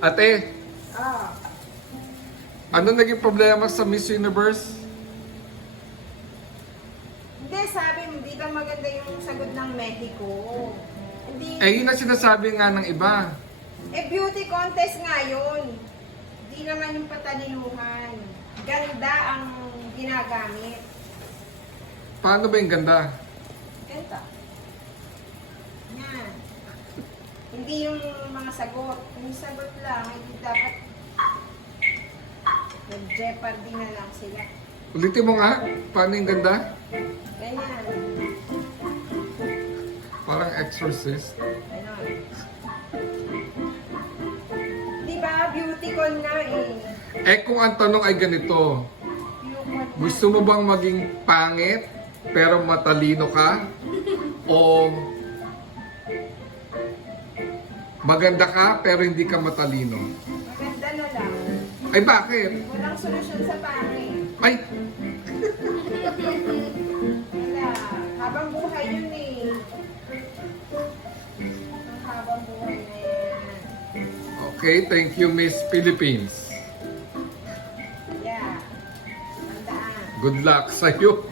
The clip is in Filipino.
Ate, Ah, ano naging problema sa Miss Universe? hindi, sabi mo, di ba maganda yung sagot ng Mexico? Hindi, Yun ang sinasabi nga ng iba. beauty contest nga yun. Di naman yung patalinuhan. Ganda ang ginagamit. Paano ba yung ganda? Ganda. Yan. Hindi yung mga sagot. Yung sagot lang, hindi dapat nag-jeopardy na lang sila. Ulitin mo nga, paano yung ganda? Ganyan. Parang exorcist. Ganon. Di ba, beauty con nga eh. Kung ang tanong ay ganito, Beauty con gusto mo bang maging pangit pero matalino ka? O maganda ka pero hindi ka matalino? Maganda na lang. Ay bakit? Walang solusyon sa pangit. Ay, Wala. Habang buhay yun eh. Ang habang buhay na yan. okay, thank you Miss Philippines. Yeah. Tandaan. Good luck sa'yo.